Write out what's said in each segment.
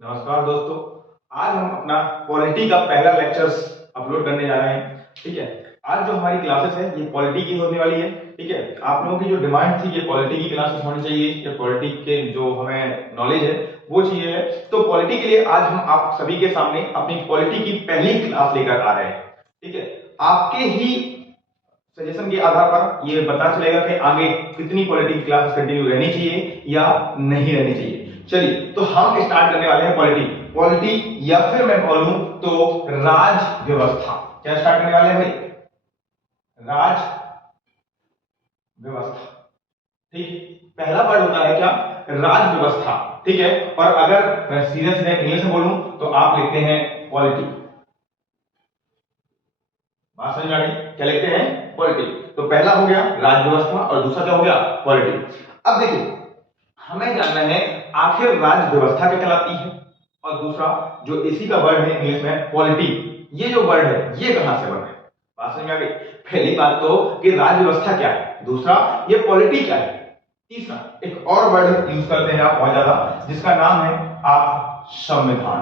नमस्कार दोस्तों। आज हम अपना पॉलिटी का पहला लेक्चर्स अपलोड करने जा रहे हैं। ठीक है, आज जो हमारी क्लासेस है ये पॉलिटी की होने वाली है। ठीक है, आप लोगों की जो डिमांड थी ये पॉलिटी की क्लासेस होनी चाहिए, ये पॉलिटी के जो हमें नॉलेज है वो चाहिए है। तो पॉलिटी के लिए आज हम आप सभी के सामने अपनी पॉलिटी की पहली क्लास लेकर आ रहे हैं। ठीक है, आपके ही सजेशन के आधार पर ये पता चलेगा कि आगे कितनी पॉलिटी क्लासेस कंटिन्यू रहनी चाहिए या नहीं रहनी चाहिए। चलिए, तो हम स्टार्ट करने वाले हैं पॉलिटी। पॉलिटी या फिर मैं बोलूं तो राज व्यवस्था। क्या स्टार्ट करने वाले हैं भाई? राज व्यवस्था। ठीक है, पहला वर्ड होता है क्या? राज व्यवस्था। ठीक है, और अगर मैं सीधे सीधे इंग्लिश में बोलूं तो आप लिखते हैं पॉलिटी। बात समझ में आ गई? क्या लिखते हैं? पॉलिटी। तो पहला हो गया राज व्यवस्था और दूसरा क्या हो गया? पॉलिटी। अब देखिए, हमें जानना है आखिर राज व्यवस्था क्या कहलाती है, और दूसरा जो इसी का वर्ड है इंग्लिश में पॉलिटी, ये जो वर्ड है ये कहां से बना है। बात समझ में आ गई? पहली बात तो कि राज व्यवस्था क्या है, दूसरा ये पॉलिटी क्या है, तीसरा एक और वर्ड यूज करते हैं आप बहुत ज्यादा, जिसका नाम है आप संविधान।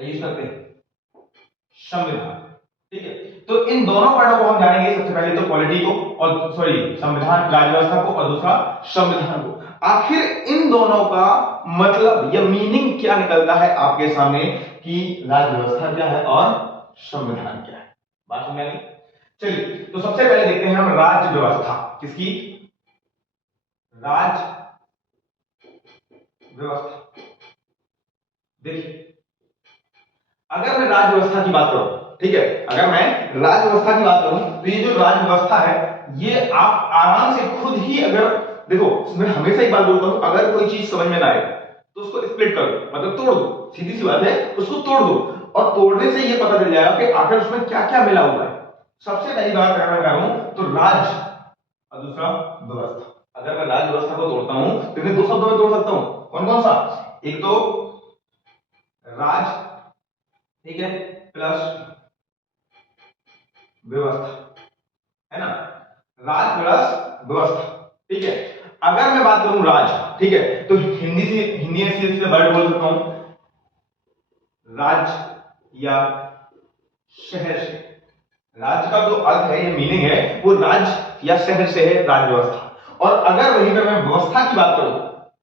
यूज करते हैं संविधान। ठीक है, तो इन दोनों वर्डों को हम जानेंगे। सबसे पहले तो पॉलिटी को, और सॉरी संविधान, राज व्यवस्था को, और दूसरा संविधान को। आखिर इन दोनों का मतलब या मीनिंग क्या निकलता है आपके सामने कि राज व्यवस्था क्या है और संविधान क्या है। बात समझ में आई? चलिए, तो सबसे पहले देखते हैं हम राज व्यवस्था। किसकी? राज व्यवस्था। देखिए, अगर मैं राज व्यवस्था की बात करूं, ठीक है, अगर मैं राज व्यवस्था की बात करूं तो ये जो राज व्यवस्था है ये आप आराम से खुद ही, अगर देखो मैं हमेशा एक बात बोलता हूं, अगर कोई चीज समझ में ना आए तो उसको स्प्लिट कर दो, मतलब तोड़ दो। सीधी सी बात है, उसको तोड़ दो, और तोड़ने से ये पता चल जाएगा कि आखिर उसमें क्या क्या मिला हुआ है। सबसे पहली बात अगर मैं करूं तो राज और दूसरा व्यवस्था। अगर मैं राज व्यवस्था को तोड़ता हूं तो मैं दो शब्दों में तोड़ सकता हूं। कौन कौन सा? एक तो राज, ठीक है, प्लस व्यवस्था, है ना? राज प्लस व्यवस्था। ठीक है, अगर मैं बात करूं राज, ठीक है, तो हिंदी में सीधे सीधे वर्ड बोल सकता हूं राज या शहर से। राज का जो अर्थ है, ये मीनिंग है, वो राज या शहर से है, राज व्यवस्था। और अगर वहीं पर मैं व्यवस्था की बात करूं,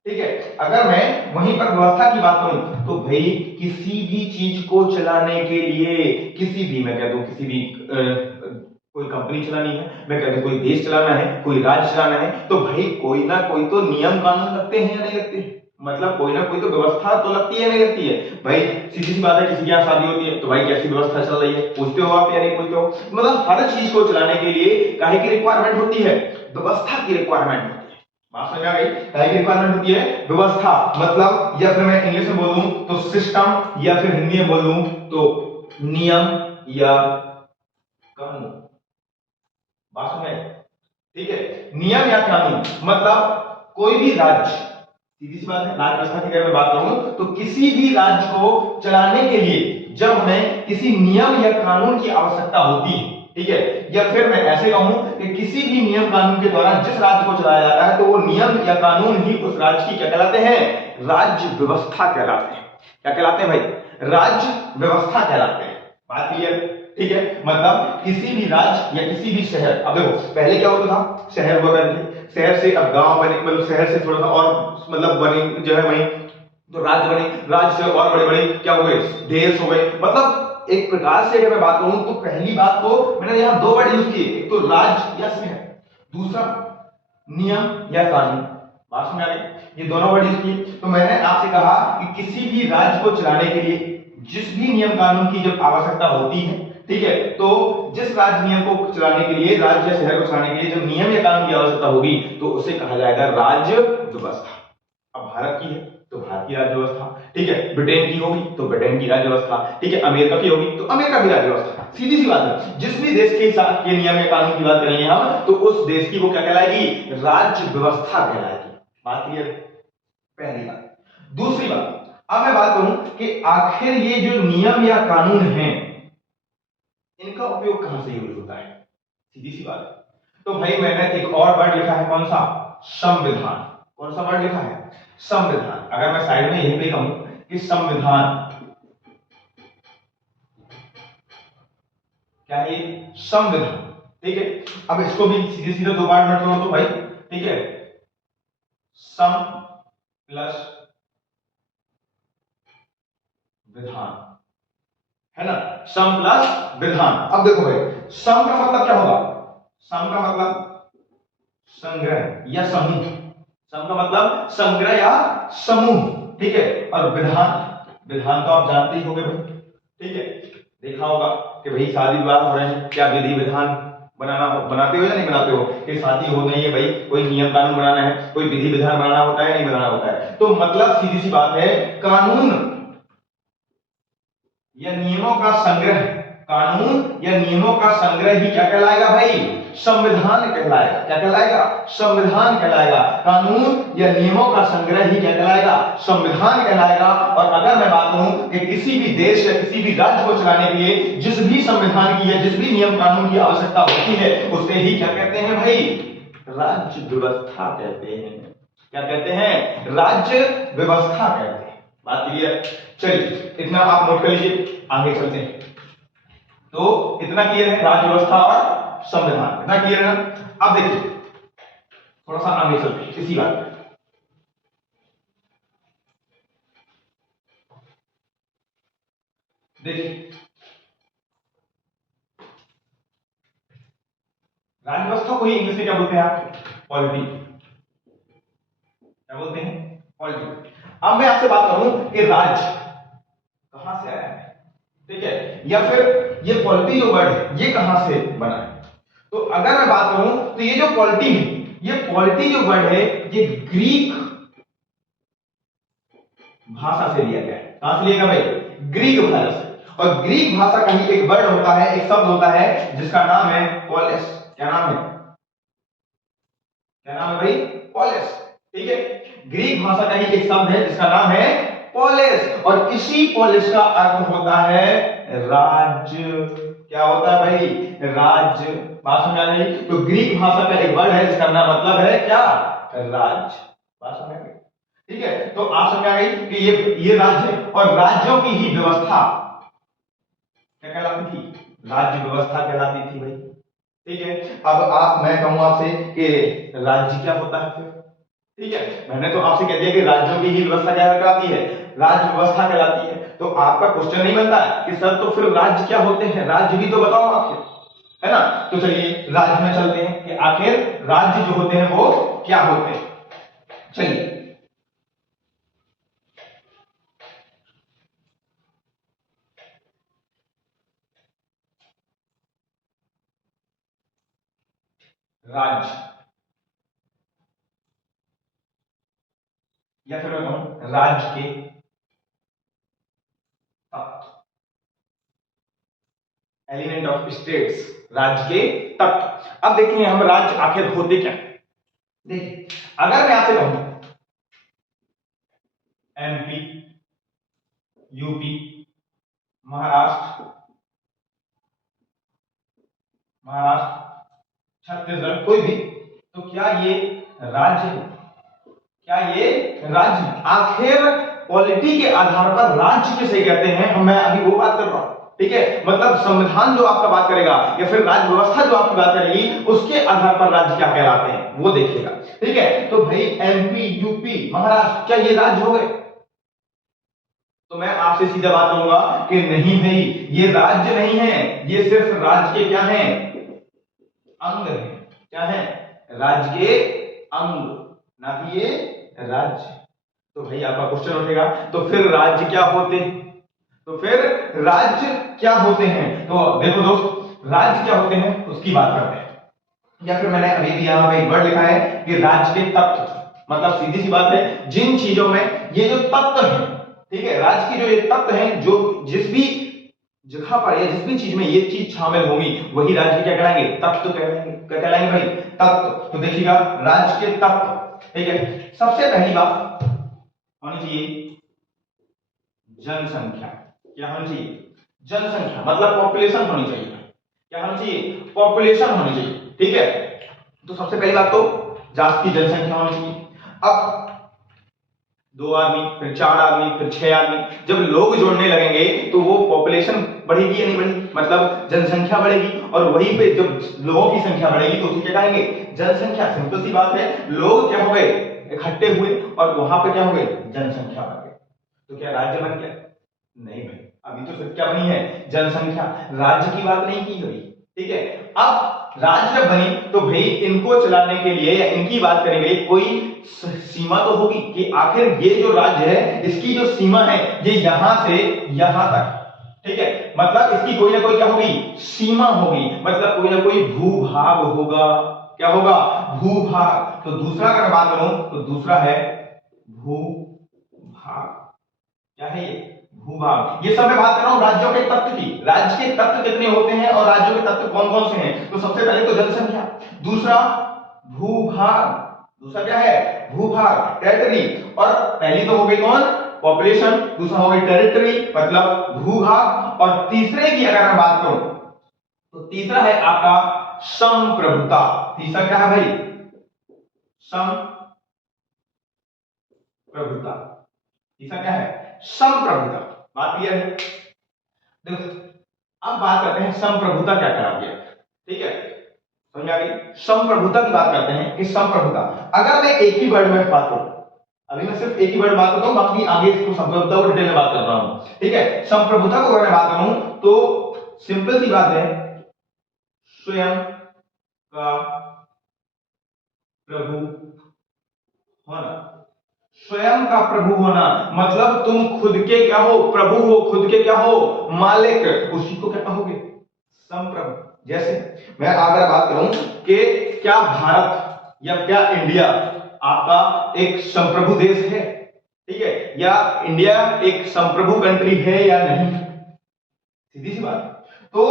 ठीक है, अगर मैं वहीं पर व्यवस्था की बात करूं तो भाई किसी भी चीज को चलाने के लिए, किसी भी, मैं कह दूं किसी भी कोई कंपनी चलानी है, मैं कह दूं कोई देश चलाना है, कोई राज्य चलाना है, तो भाई कोई ना कोई तो नियम कानून लगते हैं या नहीं लगते हैं? मतलब कोई ना कोई तो व्यवस्था तो लगती है नहीं लगती है? भाई सीधी सी बात है, किसी की यहाँ शादी होती है तो भाई कैसी व्यवस्था चल रही है, पूछते हो आप या नहीं पूछते हो? मतलब हर चीज को चलाने के लिए काहे की रिक्वायरमेंट होती है? व्यवस्था की रिक्वायरमेंट होती है। बात समझ आ गई? काहे की रिक्वायरमेंट होती है? व्यवस्था। मतलब या फिर मैं इंग्लिश में बोलूं तो सिस्टम, या फिर हिंदी में बोलूं तो नियम या कानून। बात समझ आई? ठीक है, नियम या कानून मतलब कोई भी राज्य, सीधी सी बात है, राज्य व्यवस्था की अगर मैं बात करूं तो किसी भी राज्य को चलाने के लिए जब हमें किसी नियम या कानून की आवश्यकता होती है, ठीक है, या फिर मैं ऐसे कहूं कि किसी भी नियम कानून के द्वारा जिस राज्य को चलाया जाता है तो वो नियम या कानून ही उस राज्य की क्या कहलाते हैं? राज्य व्यवस्था कहलाते हैं। क्या कहलाते हैं भाई? राज्य व्यवस्था कहलाते हैं। बात क्लियर? ठीक है, मतलब किसी भी राज्य या किसी भी शहर, अब देखो पहले क्या होता था, शहर हुआ करते थे, शहर से अब गांव बने, मतलब शहर से थोड़ा सा और मतलब बनी जो है वही तो राज्य बने, राज्य से और बड़े बड़े क्या हो गए? देश हो गए। मतलब एक प्रकार से अगर मैं बात करूं तो पहली बात तो मैंने यहां दो वर्ड यूज किए, एक तो राज्य या शहर, दूसरा नियम या कानून। बात समझ आ गई? ये दोनों वर्ड यूज किए। तो मैंने आपसे कहा कि किसी भी राज्य को चलाने के लिए जिस भी नियम कानून की जब आवश्यकता होती है, ठीक है, तो जिस राज्य नियम को चलाने के लिए, राज्य या शहर को चलाने के लिए जब नियम या कानून की आवश्यकता होगी तो उसे कहा जाएगा राज्य व्यवस्था। अब भारत की है तो भारत की राज्य व्यवस्था, ठीक है, ब्रिटेन की होगी तो ब्रिटेन की राज्य व्यवस्था, ठीक है, अमेरिका की होगी तो अमेरिका की राज्य व्यवस्था। सीधी सी बात है, जिस भी देश के साथ ये नियम या कानून की बात करेंगे हम तो उस देश की वो क्या कहलाएगी? राज्य व्यवस्था कहलाएगी। बात क्लियर? पहली बात। दूसरी बात, अब मैं बात करूं कि आखिर ये जो नियम या कानून हैं इनका उपयोग कहां से यूज होता है? सीधी सी बात है। तो भाई मैंने एक और वर्ड लिखा है, कौन सा? संविधान। कौन सा वर्ड लिखा है? संविधान। अगर मैं साइड में यहीं पे कहूं कि संविधान, क्या है ये? संविधान। ठीक है, अब इसको भी सीधे सीधे दो पार्ट में तोड़ दो भाई। ठीक है, सम प्लस विधान, है ना, सम प्लस विधान। अब देखो भाई, सम का मतलब क्या होगा? सम का मतलब संग्रह या समूह, सम का मतलब संग्रह या समूह। ठीक है, और विधान, विधान तो आप जानते ही होंगे भाई। ठीक है, देखा होगा कि भाई शादी विवाह हो रहे हैं, क्या विधि विधान बनाते हो या नहीं बनाते हो? कि शादी हो रही है भाई, कोई नियम कानून बनाना है, कोई विधि विधान बनाना होता है, नहीं बनाना होता है। तो मतलब सीधी सी बात है, कानून या नियमों का संग्रह, कानून या नियमों का संग्रह ही क्या कहलाएगा भाई? संविधान कहलाएगा। क्या कहलाएगा? संविधान कहलाएगा। कानून या नियमों का संग्रह ही क्या कहलाएगा? संविधान कहलाएगा। और अगर मैं बात करूं कि किसी भी देश या किसी भी राज्य को चलाने के लिए जिस भी संविधान की या जिस भी नियम कानून की आवश्यकता होती है, उसे ही क्या कहते हैं भाई? राज्य व्यवस्था कहते हैं। क्या कहते हैं? राज्य व्यवस्था कहते हैं। बात क्लियर? चलिए, इतना आप नोट कर लीजिए, आगे चलते हैं। तो इतना क्लियर है, राज्य व्यवस्था और संविधान, इतना क्लियर है ना? अब देखिए, थोड़ा सा आगे चलते हैं इसी बात में। देखिए, राज्य व्यवस्था को ही इंग्लिश में क्या बोलते हैं आप? पॉलिटी। क्या बोलते हैं? पॉलिटी। अब मैं आपसे बात करूं कि राज्य कहां से आया है, ठीक है, या फिर ये पॉलिटी जो वर्ड है ये कहां से बना है? तो अगर मैं बात करूं तो ये जो पॉलिटी है, ये पॉलिटी जो वर्ड है ये ग्रीक भाषा से लिया गया है। कहां से लिया गया भाई? ग्रीक भाषा से। और ग्रीक भाषा का ही एक वर्ड होता है, एक शब्द होता है जिसका नाम है पोलिस। क्या नाम है? क्या नाम है भाई? पोलिस। ठीक है, ग्रीक भाषा का ही एक शब्द है जिसका नाम है पोलिस। और इसी पोलिस का अर्थ होता है राज्य। क्या होता है भाई? राज्य। बात समझ आ गई? तो ग्रीक भाषा का एक वर्ड है जिसका नाम मतलब है क्या? राज्य। बात समझ आ गई? ठीक है, तो आप समझ आ गई कि ये राज्य है, और राज्यों की ही व्यवस्था क्या कहलाती थी? राज्य व्यवस्था कहलाती थी भाई। ठीक है, अब मैं कहूं आपसे कि राज्य क्या होता है फिर? ठीक है, मैंने तो आपसे कह दिया कि राज्यों की ही व्यवस्था क्या कहलाती है? राज्य व्यवस्था कहलाती है। तो आपका क्वेश्चन नहीं बनता है कि सर तो फिर राज्य क्या होते हैं? राज्य भी तो बताओ आखिर, है ना? तो चलिए राज्य में चलते हैं कि आखिर राज्य जो होते हैं वो क्या होते हैं। चलिए, राज्य, या फिर मैं कहूं राज्य के तत्व, एलिमेंट ऑफ स्टेट्स, राज्य के तत्व। अब देखिए हम राज्य आखिर होते क्या? देखिए, अगर मैं आपसे कहूं एमपी, यूपी, महाराष्ट्र, छत्तीसगढ़, कोई भी, तो क्या ये राज्य है? क्या ये राज्य है? आखिर पॉलिटी के आधार पर राज्य किसे कहते हैं, हम मैं अभी वो बात कर रहा हूं। ठीक है, मतलब संविधान जो आपका बात करेगा या फिर राज्य व्यवस्था जो आपकी बात करेगी, उसके आधार पर राज्य क्या कहलाते हैं वो देखिएगा। ठीक है, तो भाई एमपी, यूपी, महाराष्ट्र, क्या ये राज्य हो गए? तो मैं आपसे सीधा बात करूंगा कि नहीं भाई, ये राज्य नहीं है, ये सिर्फ राज्य के क्या है? अंग है। क्या है? राज्य के अंग, ना कि ये राज्य। तो भाई आपका क्वेश्चन उठेगा, तो फिर राज्य क्या होते हैं? तो फिर राज्य क्या होते हैं? तो देखो दोस्त, राज्य क्या होते हैं उसकी बात करते हैं। या फिर मैंने अभी भी यहां पे एक वर्ड लिखा है कि राज्य के तत्व, मतलब सीधी सी बात है, जिन चीजों में ये जो तत्व है, ठीक है, राज्य के जो ये तत्व हैं, जो जिस भी जगह पर या जिस भी चीज में ये चीज शामिल होगी, वही राज्य क्या कहलाएंगे? तत्व कहलाएंगे। क्या कहलाएंगे भाई? तत्व। तो देखिएगा, राज्य के तत्व, ठीक है, सबसे पहली बात होनी चाहिए जनसंख्या। क्या होनी चाहिए? जनसंख्या, मतलब पॉपुलेशन होनी चाहिए। क्या होनी चाहिए? पॉपुलेशन होनी चाहिए। ठीक है, तो सबसे पहली बात तो जाति की जनसंख्या होनी चाहिए। अब 2 आदमी, फिर 4 आदमी, फिर 6 आदमी। जब लोग जोड़ने लगेंगे तो वो पॉपुलेशन बढ़ेगी या नहीं बढ़ेगी, मतलब जनसंख्या बढ़ेगी, और वहीं पे जब लोगों की संख्या बढ़ेगी तो उसे क्या कहेंगे, जनसंख्या। सिंपल सी बात है, लोग क्या हो गए, इकट्ठे हुए, और वहां पे क्या हो गई, जनसंख्या बढ़ गई। तो क्या राज्य बन गया? नहीं भाई, अभी तो सिर्फ क्या बनी है, जनसंख्या, राज्य की बात नहीं की गई। ठीक है, अब राज्य जब बनी तो भाई इनको चलाने के लिए या इनकी बात करने के लिए कोई सीमा तो होगी कि आखिर ये जो राज्य है इसकी जो सीमा है ये यहां से यहां तक। ठीक है, मतलब इसकी कोई ना कोई क्या होगी, सीमा होगी, मतलब कोई ना कोई भूभाग होगा। क्या होगा, भूभाग। तो दूसरा अगर बात करूं तो दूसरा है भूभाग। क्या है ये, भूभाग। ये सब मैं बात कर रहा हूं राज्यों के तत्व की। राज्य के तत्व कितने होते हैं और राज्यों के तत्व कौन कौन से हैं? तो सबसे पहले तो जनसंख्या, दूसरा भूभाग, दूसरा क्या है, भूभाग, टेरिटरी। और पहली तो हो गई कौन, पॉपुलेशन, दूसरा हो गई टेरिटरी मतलब भूभाग, और तीसरे की अगर मैं बात करूं तो तीसरा है आपका संप्रभुता। तीसरा क्या है भाई, संप्रभुता। तीसरा क्या है, संप्रभुता। बात क्लियर है? देखो अब बात करते हैं संप्रभुता क्या करा गया। ठीक है, समझ आ गई? संप्रभुता की बात करते हैं कि संप्रभुता, अगर मैं एक ही वर्ड में बात करूं, अभी मैं सिर्फ एक ही वर्ड बात करता हूं, बाकी आगे इसको संप्रभुता को डिटेल में बात कर रहा हूं। ठीक है, संप्रभुता को अगर मैं बात करूं तो सिंपल सी बात है, स्वयं का प्रभु होना। स्वयं का प्रभु होना मतलब तुम खुद के क्या हो, प्रभु हो, खुद के क्या हो, मालिक, उसी को क्या कहोगे, संप्रभु। जैसे मैं अगर बात करूं कि क्या भारत या क्या इंडिया आपका एक संप्रभु देश है, ठीक है, या इंडिया एक संप्रभु कंट्री है या नहीं, सीधी सी बात। तो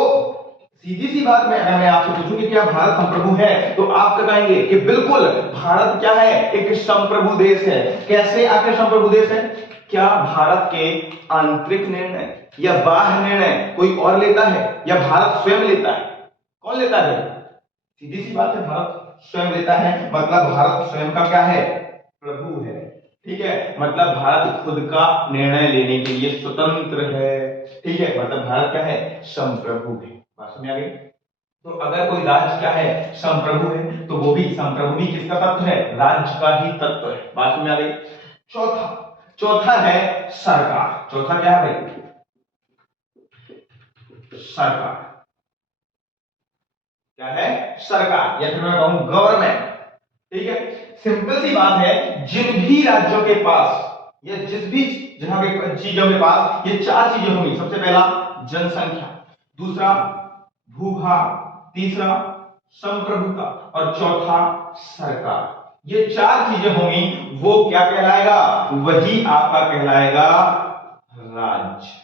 सीधी सी बात में अगर मैं आपसे पूछूं कि क्या भारत संप्रभु है, तो आप क्या कहेंगे कि बिल्कुल भारत क्या है, एक संप्रभु देश है। कैसे आखिर संप्रभु देश है? क्या भारत के आंतरिक निर्णय या बाह्य निर्णय कोई और लेता है या भारत स्वयं लेता है? कौन लेता है? सीधी सी बात है, भारत स्वयं लेता है, मतलब भारत स्वयं का क्या है, प्रभु है। ठीक है, मतलब भारत खुद का निर्णय लेने के लिए स्वतंत्र है। ठीक है, मतलब भारत क्या है, संप्रभु है। बात समझ आ गई? तो अगर कोई राज्य क्या है, संप्रभु है, तो वो भी संप्रभु भी किसका तत्व है, राज्य का ही तत्व है। बात समझ आ गई? चौथा है सरकार। चौथा क्या है भाई, सरकार। क्या है, सरकार, या फिर मैं कहूं गवर्नमेंट। ठीक है, सिंपल सी बात है, जिन भी राज्यों के पास या जिस भी जहां पे चीजों के पास ये 4 चीजें होंगी, सबसे पहला जनसंख्या, दूसरा भूभाग, तीसरा संप्रभुता और चौथा सरकार, ये 4 चीजें होंगी, वो क्या कहलाएगा, वही आपका कहलाएगा राज्य।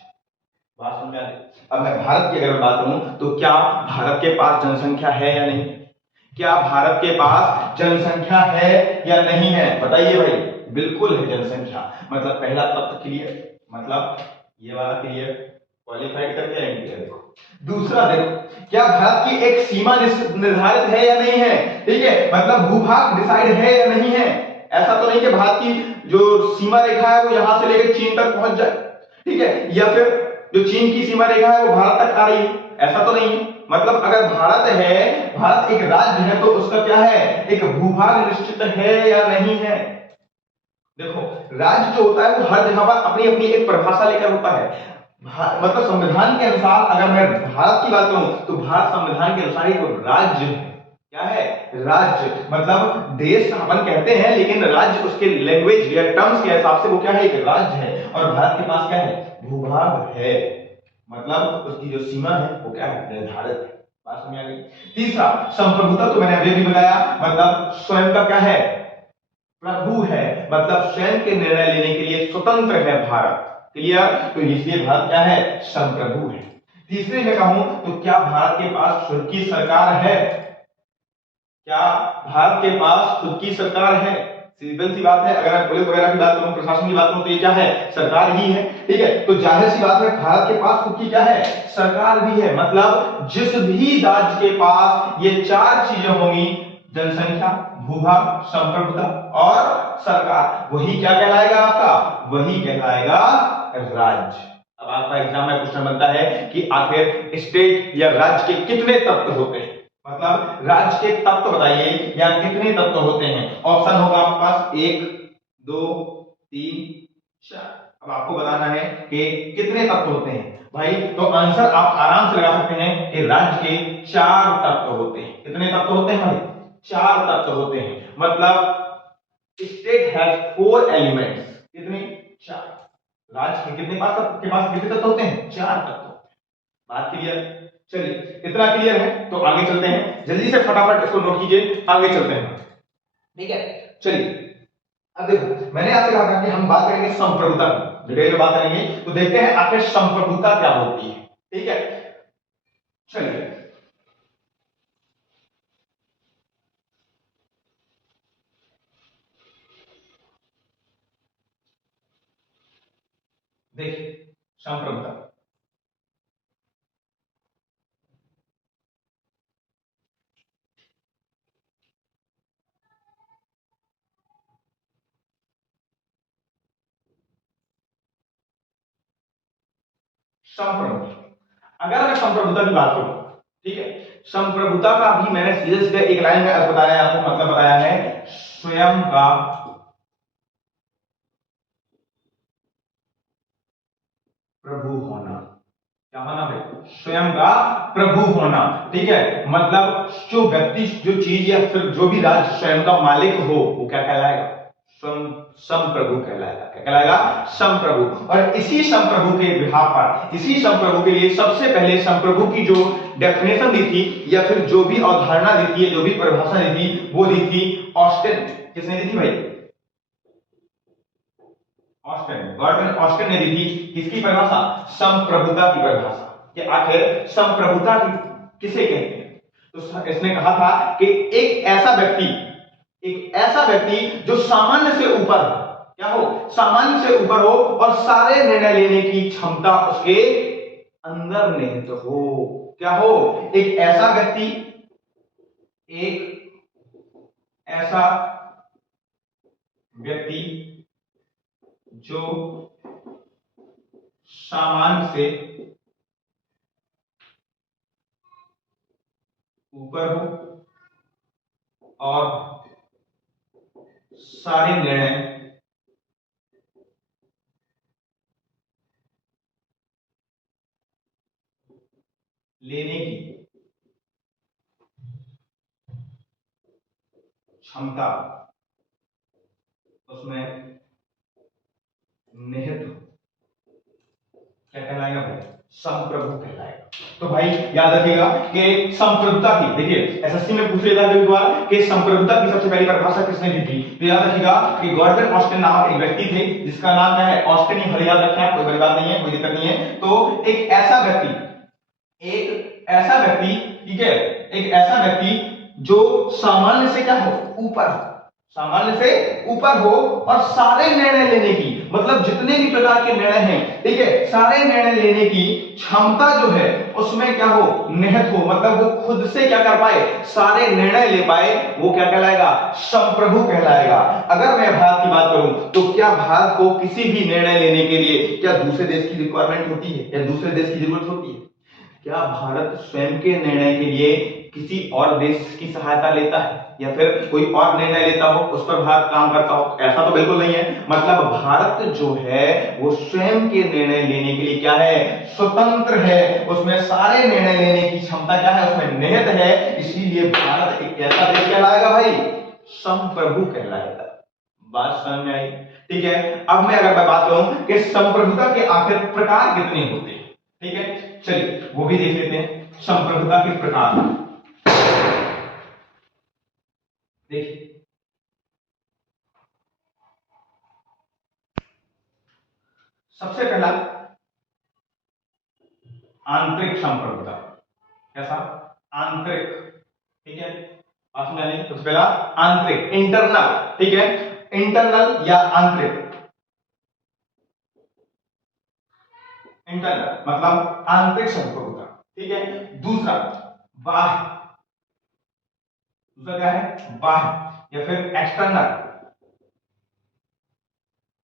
बात समझ आ रही? अब मैं भारत की अगर बात करूं तो क्या भारत के पास जनसंख्या है या नहीं? क्या भारत के पास जनसंख्या है या नहीं है? बताइए भाई। बिल्कुल है जनसंख्या, मतलब पहला तत्व क्लियर, मतलब ये वाला क्लियर, क्वालिफाइड करके आएंगे। देखो दूसरा, देखो क्या भारत की एक सीमा निर्धारित है या नहीं है? ठीक है, मतलब भूभाग डिसाइड है या नहीं है? ऐसा तो नहीं कि भारत की जो सीमा रेखा है वो यहां से लेकर चीन तक पहुंच जाए, ठीक है, या फिर जो चीन की सीमा रेखा है वो भारत तक आ रही है, ऐसा तो नहीं। मतलब अगर भारत है, भारत एक राज्य है, तो उसका क्या है, एक भूभाग निश्चित है या नहीं है? देखो राज्य जो होता है वो हर जगह पर अपनी अपनी एक परिभाषा लेकर होता है। मतलब संविधान के अनुसार अगर मैं भारत की बात करूं तो भारत संविधान के अनुसार एक राज्य है। क्या है, राज्य, मतलब देश अपन कहते हैं लेकिन राज्य उसके लैंग्वेज या टर्म्स के हिसाब से वो क्या है, एक राज्य है। और भारत के पास क्या है, भूभाग है, मतलब उसकी जो सीमा है वो क्या है, निर्धारित है। बात समझ आ गई? तीसरा संप्रभुता, तो मैंने अभी भी बताया, मतलब स्वयं का क्या है, प्रभु है, मतलब स्वयं के निर्णय लेने के लिए स्वतंत्र है भारत। क्लियर? तो इसलिए भारत क्या है, संप्रभु है। तीसरे में कहूं तो क्या भारत के पास खुद की सरकार है? क्या भारत के पास खुद की सरकार है? सिंपल सी बात है, अगर मैं पुलिस वगैरह की बात करूं, प्रशासन की बात करूं, तो ये क्या है, सरकार ही है। ठीक है, तो जाहिर सी बात है भारत के पास खुद की क्या है, सरकार भी है। मतलब जिस भी राज्य के पास ये 4 चीजें होंगी, जनसंख्या, भूभाग, संप्रभुता और सरकार, वही क्या कहलाएगा आपका, वही कहलाएगा राज्य। अब आपका एग्जाम में क्वेश्चन बनता है कि आखिर स्टेट या राज्य के कितने तत्व होते हैं, मतलब राज्य के तत्व बताइए या कितने तत्व होते हैं। ऑप्शन होगा आपके पास 1 2 3 4। अब आपको बताना है कि कितने तत्व होते हैं भाई। तो आंसर आप आराम से लगा सकते हैं कि राज्य के 4 तत्व होते हैं। कितने तत्व होते हैं भाई, 4 तत्व होते हैं। मतलब स्टेट हैज 4 एलिमेंट्स। कितने, 4। राज्य के कितने पास कितने तत्व होते हैं, 4 तत्व। बात क्लियर, चलिए इतना क्लियर है तो आगे चलते हैं। जल्दी से फटाफट इसको नोट कीजिए, आगे चलते हैं। ठीक है, चलिए अब देखो मैंने आपसे कहा था कि हम बात करेंगे संप्रभुता की, डिटेल में बात करेंगे। तो देखते हैं आखिर संप्रभुता क्या होती है। ठीक है, चलिए देखिए संप्रभुता। संप्रभुता, अगर मैं संप्रभुता की बात करूं, ठीक है, संप्रभुता का भी मैंने सीधे सीधे एक लाइन में अर्थ बताया है आपको, मतलब बताया है स्वयं का प्रभु होना। क्या होना भाई, स्वयं का प्रभु होना। ठीक है, मतलब जो व्यक्ति, जो चीज या फिर जो भी राज्य स्वयं का मालिक हो, वो क्या कहलाएगा, संप्रभु कहलाएगा। क्या कहलाएगा, संप्रभु। और इसी संप्रभु के विभाग पर, इसी संप्रभु के लिए सबसे पहले संप्रभु की जो डेफिनेशन दी थी या फिर जो भी अवधारणा दी थी, जो भी परिभाषा दी थी, वो दी थी ऑस्टिन। किसने दी थी भाई, ऑस्टिन, गॉर्डन ऑस्टिन ने दी थी। किसकी परिभाषा, संप्रभुता की परिभाषा, कि आखिर संप्रभुता की किसे कहते हैं। तो इसने कहा था कि एक ऐसा व्यक्ति, एक ऐसा व्यक्ति जो सामान्य से ऊपर हो, क्या हो, सामान्य से ऊपर हो और सारे निर्णय लेने की क्षमता उसके अंदर निहित हो। क्या हो, एक ऐसा व्यक्ति, एक ऐसा व्यक्ति जो सामान्य से ऊपर हो और सारे निर्णय लेने की क्षमता उसमें निहित हो। क्या कहलाएगा भाई, संप्रभु कहलाएगा। तो भाई याद रखिएगा कि संप्रभुता की, देखिए एसएससी में पूछ लेता है कई बार कि संप्रभुता की सबसे पहली परिभाषा किसने दी थी। तो याद रखिएगा कि गॉर्डन ऑस्टिन नामक एक व्यक्ति थे, जिसका नाम क्या है, ऑस्टिन ही भले याद रखें, कोई बड़ी बात नहीं है, कोई दिक्कत नहीं है। तो एक ऐसा व्यक्ति, एक ऐसा व्यक्ति, ठीक है, एक ऐसा व्यक्ति जो सामान्य से क्या हो, ऊपर हो, सामान्य से ऊपर हो और सारे निर्णय लेने की, मतलब जितने भी प्रकार के निर्णय हैं, ठीक है, सारे निर्णय लेने की क्षमता जो है उसमें क्या हो, निहित हो, मतलब वो खुद से क्या कर पाए, सारे निर्णय ले पाए, वो क्या कहलाएगा, संप्रभु कहलाएगा। अगर मैं भारत की बात करूं तो क्या भारत को किसी भी निर्णय लेने के लिए क्या दूसरे देश की रिक्वायरमेंट होती है या दूसरे देश की जरूरत होती है? क्या भारत स्वयं के निर्णय के लिए किसी और देश की सहायता लेता है या फिर कोई और निर्णय लेता हो उस पर भारत काम करता हो? ऐसा तो बिल्कुल नहीं है। मतलब भारत जो है वो स्वयं के निर्णय लेने के लिए क्या है, स्वतंत्र है, उसमें सारे निर्णय लेने की क्षमता क्या है, उसमें निहित है। इसीलिए भारत एक ऐसा देश कहलाएगा भाई, संप्रभु कहलाएगा। बात समझ में आई? ठीक है, अब मैं बात करूं कि संप्रभुता के आखिर प्रकार कितने होते हैं, ठीक है, चलिए वो भी देख लेते हैं। संप्रभुता के प्रकार देखिए, सबसे पहला आंतरिक संप्रभुता। कैसा, आंतरिक, ठीक है, बात समझ आएगी। सबसे पहला आंतरिक, इंटरनल, ठीक है, इंटरनल या आंतरिक, इंटरनल मतलब आंतरिक संप्रभुता, ठीक है। दूसरा बाह्य, दूसरा क्या है, बाह्य या फिर एक्सटर्नल,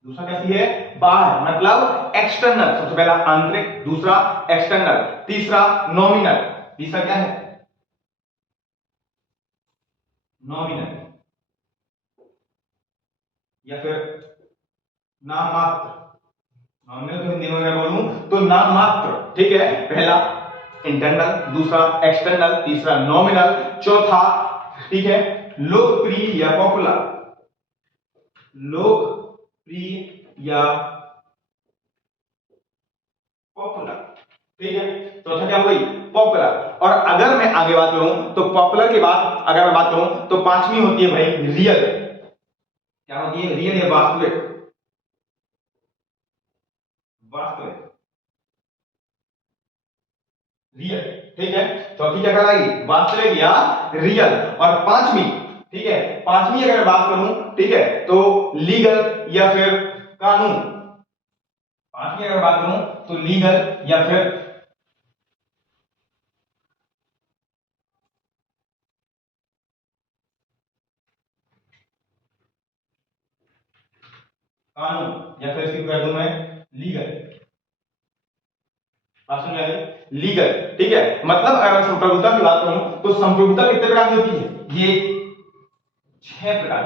दूसरा कैसी है, बाह्य मतलब एक्सटर्नल, सबसे पहला आंतरिक, दूसरा एक्सटर्नल, तीसरा नॉमिनल, तीसरा क्या है, नॉमिनल या फिर नाम मात्र। नॉमिनल को हिंदी में मैं बोलूं तो नाम मात्र, ठीक है। पहला इंटरनल, दूसरा एक्सटर्नल, तीसरा नॉमिनल, चौथा ठीक है लोकप्रिय या पॉपुलर, लोकप्रिय या पॉपुलर, ठीक है। चौथा क्या हो गई, पॉपुलर। और अगर मैं आगे बात करूं तो पॉपुलर के बाद अगर मैं बात करूं तो पांचवी होती है भाई रियल। क्या होती है, रियल या वास्तविक, वास्तविक, रियल, ठीक है। चौथी क्या कहलाएगी, वास्तविक या रियल। और पांचवी, ठीक है, पांचवी अगर बात करूं, ठीक है, तो लीगल या फिर कानून। पांचवी अगर बात करूं तो लीगल या फिर कानून, या फिर इसकी कह दूं मैं लीगल, लीगल, ठीक है। मतलब अगर मैं संप्रभुता की बात करूं तो संप्रभुता कितने प्रकार की होती है, ये 6 प्रकार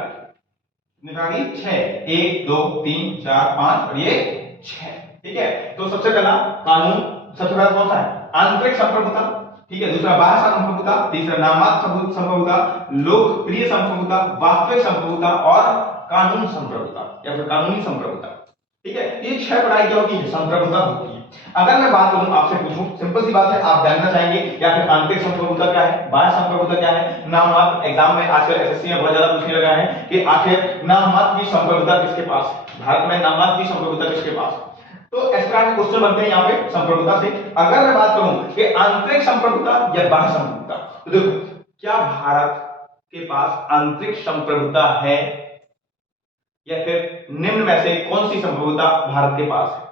की, छह, 1 2 3 4 5 और ये 6, ठीक है। तो सबसे पहला कानून, सबसे पहला कौन सा है, आंतरिक संप्रभुता, ठीक है। दूसरा बाह्य संप्रभुता, तीसरा नामात्मक संप्रभुता, लोकप्रिय संप्रभुता, वास्तविक संप्रभुता और कानून संप्रभुता या फिर कानूनी संप्रभुता, ठीक है। ये 6 प्रकार की होती है संप्रभुता होती है। अगर मैं बात करूं, आपसे पूछूं, सिंपल सी बात है, आप जानना चाहेंगे या फिर आंतरिक संप्रभुता क्या है, बाह्य संप्रभुता क्या है, नाममात्र। एग्जाम में आजकल एसएससी में बहुत ज्यादा पूछने लगा है कि आखिर नाममात्र की संप्रभुता किसके पास है, भारत में नाममात्र की संप्रभुता किसके पास है। तो इस तरह के क्वेश्चन बनते हैं यहाँ पे संप्रभुता से। अगर मैं बात करूं कि आंतरिक संप्रभुता या बाह्य संप्रभुता, तो देखो क्या भारत के पास आंतरिक संप्रभुता है या फिर निम्न में से कौन सी संप्रभुता भारत के पास है।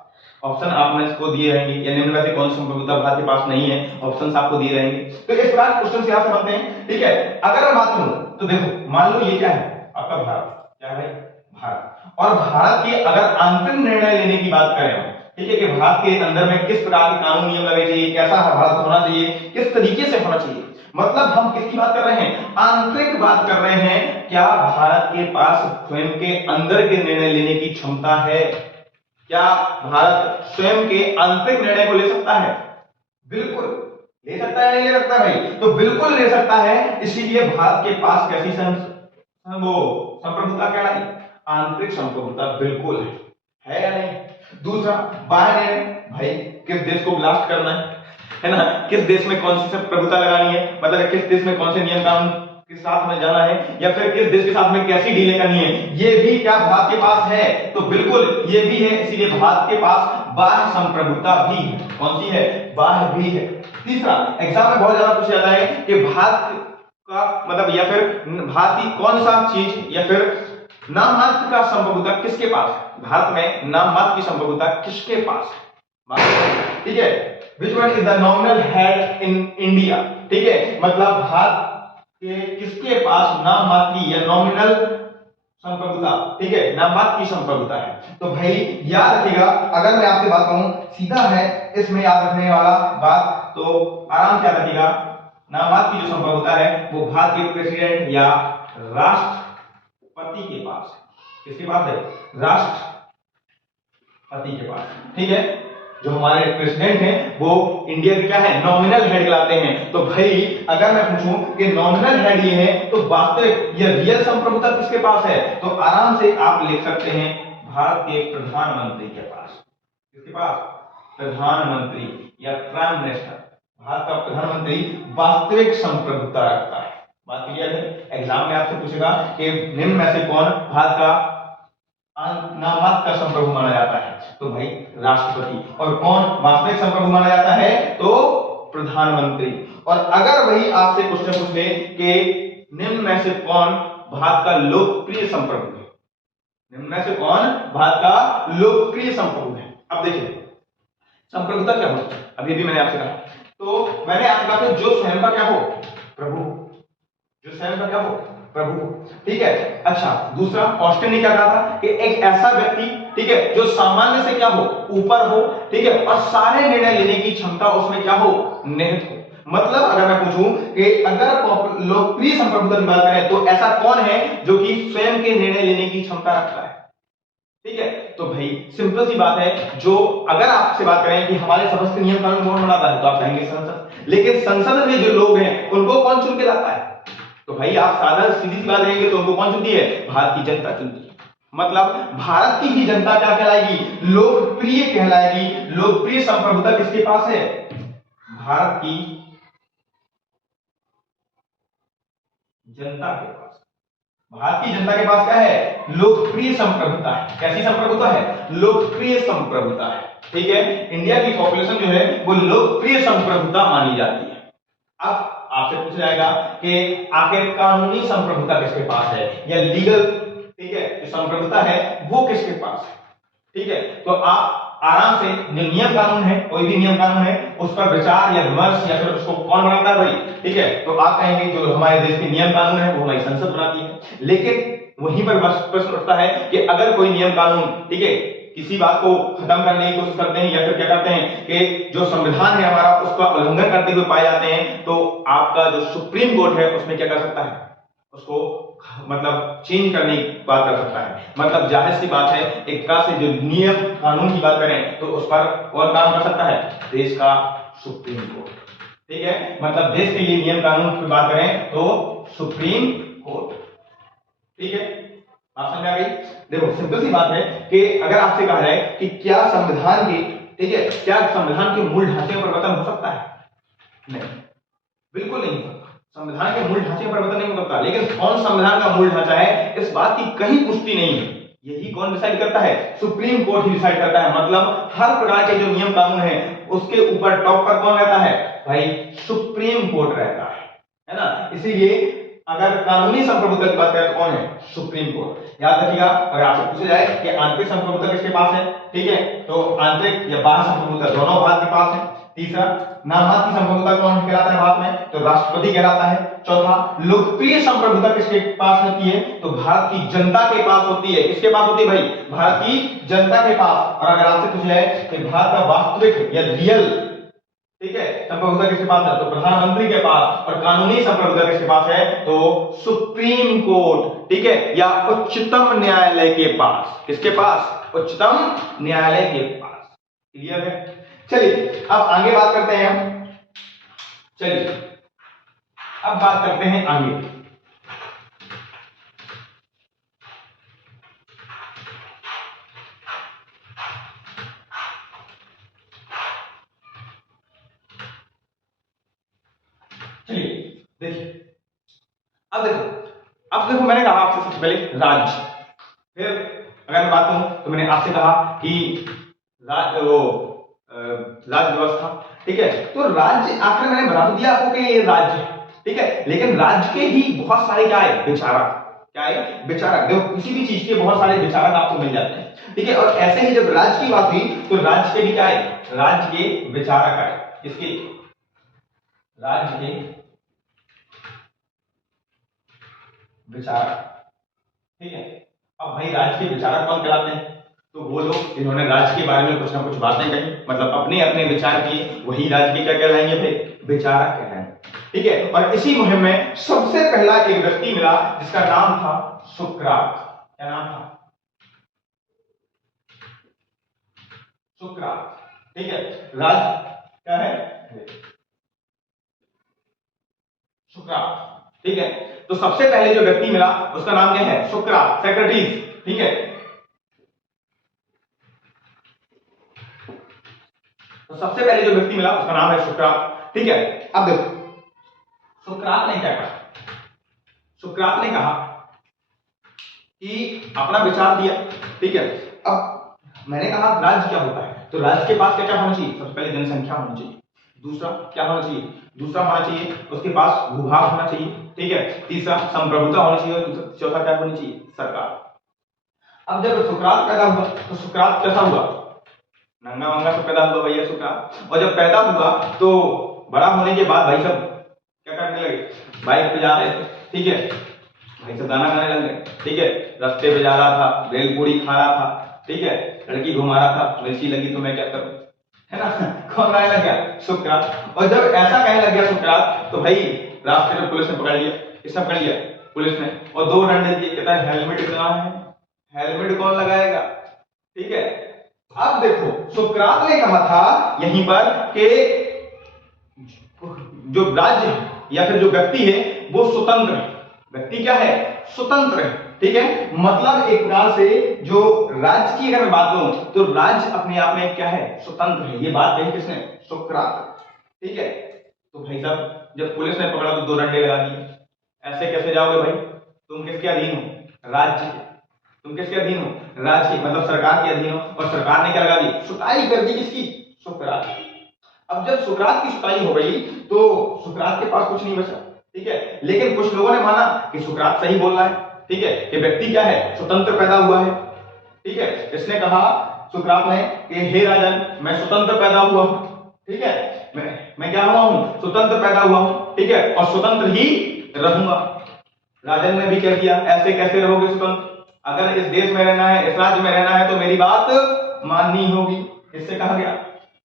ऑप्शन आपने इसको दिए रहेंगे, या निम्न में से कौन सी संप्रभुता भारत के पास नहीं है, ऑप्शंस आपको दिए रहेंगे। तो इस प्रकार क्वेश्चन यहां से बनते हैं, ठीक है। अगर मैं बात करूं तो देखो मान लो ये क्या है आपका भारत, क्या है भारत, और भारत के अगर आंतरिक निर्णय लेने की बात करें, ठीक है, कि भारत के अंदर में किस प्रकार के कानून नियम लगे चाहिए, कैसा भारत होना चाहिए, किस तरीके से होना चाहिए, मतलब हम किसकी बात कर रहे हैं, आंतरिक बात कर रहे हैं। क्या भारत के पास स्वयं के अंदर के निर्णय लेने की क्षमता है, क्या भारत स्वयं के आंतरिक निर्णय को ले सकता है, बिल्कुल ले सकता है, नहीं ले सकता भाई, तो बिल्कुल ले सकता है। इसीलिए भारत के पास कैसी वो संप्रभुता कहलाई, आंतरिक संप्रभुता बिल्कुल है या नहीं। दूसरा बाह्य निर्णय, भाई किस देश को ब्लास्ट करना है ना, किस देश में कौन सी प्रभुता लगानी है, मतलब किस देश में कौन से नियम कानून के साथ में जाना है, या फिर किस देश के साथ में कैसी डीलिंग करनी है, ये भी क्या भारत के पास है, तो बिल्कुल ये भी है। इसीलिए भारत के पास बाह्य संप्रभुता भी है, कौन सी है, बाह्य भी है। तीसरा एग्जाम में बहुत ज्यादा पूछा जाता है कि भारत का मतलब या फिर भारत की कौन सा चीज या फिर नाममात्र का संप्रभुता किसके पास है, भारत में नाममात्र की संप्रभुता किसके पास है, ठीक है। Which one is the nominal head in India, ठीक है, मतलब भारत के किसके पास नाममात्र की या नॉमिनल संप्रभुता, ठीक है, नाममात्र की संप्रभुता है। तो भाई याद रखिएगा, अगर मैं आपसे बात कहूं सीधा है इसमें याद रखने वाला बात, तो आराम से याद रखिएगा, नाममात्र की जो संप्रभुता है वो भारत के प्रेसिडेंट या राष्ट्रपति के पास है। किसके पास है, राष्ट्रपति के पास, ठीक है। जो हमारे प्रेसिडेंट हैं वो इंडिया के क्या है, नॉमिनल हेड कहलाते हैं। तो भाई अगर मैं पूछूं कि नॉमिनल हेड ये है तो वास्तविक या रियल संप्रभुता किसके पास है, तो आराम से आप लिख सकते हैं भारत के प्रधानमंत्री के पास। किसके पास, प्रधानमंत्री या प्राइम मिनिस्टर, भारत का प्रधानमंत्री वास्तविक संप्रभुता रखता है। बात क्लियर है। एग्जाम में आपसे पूछेगा कि निम्न में से कौन भारत का नाममात्र का संप्रभु माना जाता है, तो भाई राष्ट्रपति। और कौन वास्तविक संप्रभु माना जाता है, तो प्रधानमंत्री। और अगर वही आपसे क्वेश्चन पूछ ले कि निम्न में से कौन भारत का लोकप्रिय संप्रभु है, निम्न में से कौन भारत का लोकप्रिय संप्रभु है। अब देखिए संप्रभुता क्या होता है, अभी भी मैंने आपसे कहा, तो मैंने आपसे कहा जो स्वयं का क्या हो, प्रभु, जो स्वयं का क्या हो, प्रभु को, ठीक है। अच्छा, दूसरा ऑस्टिन ने क्या कहा था कि एक ऐसा व्यक्ति, ठीक है, जो सामान्य से क्या हो, ऊपर हो, ठीक है, और सारे निर्णय लेने की क्षमता उसमें क्या हो, निहित हो। मतलब अगर मैं पूछूं कि अगर लोकप्रिय संप्रभुता की बात करें तो ऐसा कौन है जो कि स्वयं के निर्णय लेने की क्षमता रखता है, ठीक है। तो भाई सिंपल सी बात है, जो अगर आपसे बात करें कि हमारे समस्त नियम कानून कौन बनाता है, तो आप कहेंगे संसद। लेकिन संसद में जो लोग हैं उनको कौन चुन के लाता है, तो भाई आप साधारण सीधी सी बात करेंगे तो उनको कौन चुनती है, भारत की जनता चुनती है। मतलब भारत की ही जनता क्या कहलाएगी, लोकप्रिय कहलाएगी। लोकप्रिय संप्रभुता किसके पास है, भारत की जनता के पास। भारत की जनता के पास क्या है, लोकप्रिय संप्रभुता है। कैसी संप्रभुता है, लोकप्रिय संप्रभुता है, ठीक है। इंडिया की पॉपुलेशन जो है वो लोकप्रिय संप्रभुता मानी जाती है। अब आपसे पूछा जाएगा कि आखिर कानूनी संप्रभुता किसके पास है, या लीगल, ठीक है, जो संप्रभुता है वो किसके पास है, ठीक है। तो आप आराम से जो नियम कानून है, कोई भी नियम कानून है, उस पर विचार या विमर्श या फिर उसको कौन बनाता है भाई, ठीक है। तो आप कहेंगे जो हमारे देश के नियम कानून है वो हमारी संसद बनाती है। लेकिन वहीं पर प्रश्न उठता है कि अगर कोई नियम कानून, ठीक है, किसी बात को खत्म करने की कोशिश करते हैं या फिर क्या करते हैं कि जो संविधान है हमारा उसका उल्लंघन करते हुए पाए जाते हैं, तो आपका जो सुप्रीम कोर्ट है उसमें क्या कर सकता है, उसको मतलब चेंज करने की बात कर सकता है। मतलब जाहिर सी बात है, एक तरह से जो नियम कानून की बात करें तो उस पर कौन काम कर सकता है, देश का सुप्रीम कोर्ट, ठीक है। मतलब देश के लिए नियम कानून की बात करें तो सुप्रीम कोर्ट, ठीक है। आप समझ आ गई। देखो सिंपल सी बात है कि अगर आपसे कहा जाए कि क्या संविधान के, ठीक है, क्या संविधान के मूल ढांचे में परिवर्तन हो सकता है, नहीं, बिल्कुल नहीं हो सकता। संविधान के मूल ढांचे में परिवर्तन नहीं हो सकता। लेकिन कौन संविधान का मूल ढांचा है, इस बात की कहीं पुष्टि नहीं है। यही कौन डिसाइड करता है, सुप्रीम कोर्ट ही डिसाइड करता है। मतलब हर प्रकार के जो नियम कानून है उसके ऊपर टॉप पर कौन रहता है भाई, सुप्रीम कोर्ट रहता है ना। इसीलिए अगर कानूनी संप्रभुता की बात करें तो कौन है, सुप्रीम कोर्ट। याद रखिएगा, अगर आपसे पूछा जाए कि आंतरिक संप्रभुता किसके पास है, ठीक है, तो आंतरिक या बाह्य संप्रभुता दोनों भारत के पास है। तीसरा, नाममात्र की संप्रभुता कौन कहलाता है भारत में, तो राष्ट्रपति कहलाता है। चौथा, लोकप्रिय संप्रभुता किसके पास होती है, तो भारत की जनता के पास होती है। किसके पास होती है भाई, भारत की जनता के पास। और अगर आपसे पूछा जाए कि भारत का वास्तविक या रियल, ठीक है, संप्रभुता किसके पास है, तो प्रधानमंत्री के पास। और कानूनी संप्रभुता किसके पास है, तो सुप्रीम कोर्ट, ठीक है, या उच्चतम न्यायालय के पास। किसके पास, उच्चतम न्यायालय के पास। क्लियर है। चलिए अब आगे बात करते हैं हम। चलिए अब बात करते हैं आगे। चलिए देखिए, अब देखो मैंने कहा आपसे सबसे पहले राज्य, फिर अगर मैं बात करूं तो मैंने आपसे कहा कि राज्य व्यवस्था, ठीक है। तो राज्य आखिर मैंने बता तो दिया आपको कि ये राज्य है, ठीक है। लेकिन राज्य के ही बहुत सारे क्या है, विचारक। क्या है, विचारक। देखो किसी भी चीज के बहुत सारे विचारक आपको मिल जाते हैं, ठीक है। और ऐसे ही जब राज्य की बात हुई तो राज्य के भी क्या है, राज्य के विचारक आए। इसके राज्य के विचारक, ठीक है। अब भाई राज्य के विचारक कौन कहलाते हैं, तो वो लोग जिन्होंने राज्य के बारे में कुछ ना कुछ बातें कही, मतलब अपने अपने विचार किए, वही राज्य के क्या कहलाएंगे भाई, विचारक कहलाएंगे, ठीक है। और इसी मुहिम में सबसे पहला एक व्यक्ति मिला जिसका नाम था सुकरात। क्या नाम था, सुकरात, ठीक है। राज्य क्या है, सुकरात, ठीक है। तो सबसे पहले जो व्यक्ति मिला उसका नाम क्या है, सुकरात, सेक्रेटिस, ठीक है। तो सबसे पहले जो व्यक्ति मिला उसका नाम है सुकरात, ठीक है। अब देखो सुकरात ने क्या कहा, सुकरात ने कहा कि अपना विचार दिया, ठीक है। अब मैंने कहा राज्य क्या होता है, तो राज्य के पास क्या क्या होना चाहिए, सबसे पहले जनसंख्या होनी चाहिए। दूसरा क्या होना चाहिए, दूसरा होना चाहिए उसके पास भूभाग होना चाहिए, ठीक है। तीसरा संप्रभुता होनी चाहिए। चौथा क्या होनी चाहिए, सरकार। अब जब सुकरात पैदा हुआ तो सुकरात कैसा हुआ, नंगा वंगा सब पैदा हुआ भैया सुकरात। और जब पैदा हुआ तो बड़ा होने के बाद भाई सब क्या करने लगे, बाइक पे जा रहे थे, ठीक है। भाई सब गाना गाने लग गए, ठीक है। रास्ते पे जा रहा था, भेलपूरी खा रहा था, ठीक है, लड़की घुमा रहा था, मिर्ची लगी तो मैं क्या करूं, है ना। कौन गाने लग गया, सुकरात। और जब ऐसा कहने लग गया सुकरात, तो भाई रास्ते में पुलिस ने पकड़ लिया, किसने पकड़ लिया, पुलिस ने, और 2 डंडे दिए, कहता है हेलमेट कहाँ है, हेलमेट कौन लगाएगा, ठीक है। अब देखो सुकरात ने कहा था यहीं पर कि जो राज्य है या फिर जो व्यक्ति है वो स्वतंत्र है, व्यक्ति क्या है, स्वतंत्र है, ठीक है। मतलब एक प्रकार से जो राज्य की अगर मैं बात करूं तो राज्य अपने आप में क्या है, स्वतंत्र है। ये बात कही किसने, सुकरात, ठीक है। तो भाई साहब जब पुलिस ने पकड़ा तो 2 डंडे लगा दिए। ऐसे कैसे जाओगे भाई, तुम किसके अधीन हो, राज्य के, तुम किसके अधीन हो, राज्य के, मतलब सरकार के अधीन हो। और सरकार ने क्या लगा दी, सुताई कर दी, किसकी, सुकरात की। अब जब सुकरात की सुताई हो गई तो सुकरात के पास कुछ नहीं बचा, ठीक है। लेकिन कुछ लोगों ने माना कि सुकरात सही बोल रहा है, ठीक है, कि व्यक्ति क्या है, स्वतंत्र पैदा हुआ है, ठीक है। इसने कहा सुकरात ने कि हे राजन मैं स्वतंत्र पैदा हुआ हूं, ठीक है, मैं क्या हुआ हूं, स्वतंत्र पैदा हुआ हूं, ठीक है, और स्वतंत्र ही रहूंगा। राजन ने भी कह दिया ऐसे कैसे रहोगे स्वतंत्र, अगर इस देश में रहना है, इस राज्य में रहना है तो मेरी बात माननी होगी। इससे कहा गया,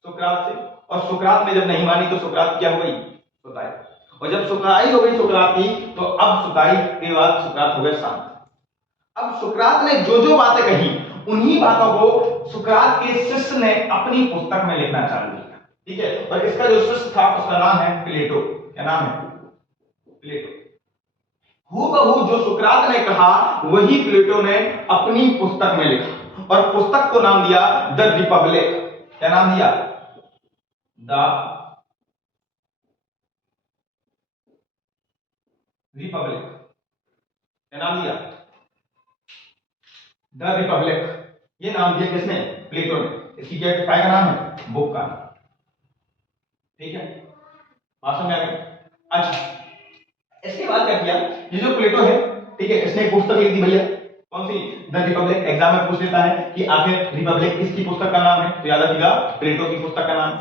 सुकरात से। और सुकरात ने जब नहीं मानी तो सुकरात क्या हो गई, सुताई। और जब सुताई हो गई सुकरात की, तो अब सुताई के बाद सुकरात हो गए शांत। अब सुकरात ने जो जो बातें कही उन्हीं बातों को सुकरात के शिष्य ने अपनी पुस्तक में लिखना चालू किया, ठीक है। और इसका जो शिष्य था उसका नाम है प्लेटो। क्या नाम है, प्लेटो। हूबहू जो सुकरात ने कहा वही प्लेटो ने अपनी पुस्तक में लिखा, और पुस्तक को नाम दिया द रिपब्लिक। क्या नाम दिया, द रिपब्लिक। क्या नाम दिया, द रिपब्लिक। ये नाम दिया किसने, प्लेटो ने। इसकी क्या का नाम है, बुक का, ठीक है, बात समझ आ गई। अच्छा इसके बाद क्या किया, ये जो प्लेटो है, ठीक है, इसने एक पुस्तक लिख दी भैया, कौन सी, द रिपब्लिक। एग्जाम में पूछ लेता है कि आखिर रिपब्लिक किसकी पुस्तक का नाम है, तो याद रखिएगा प्लेटो की पुस्तक का नाम।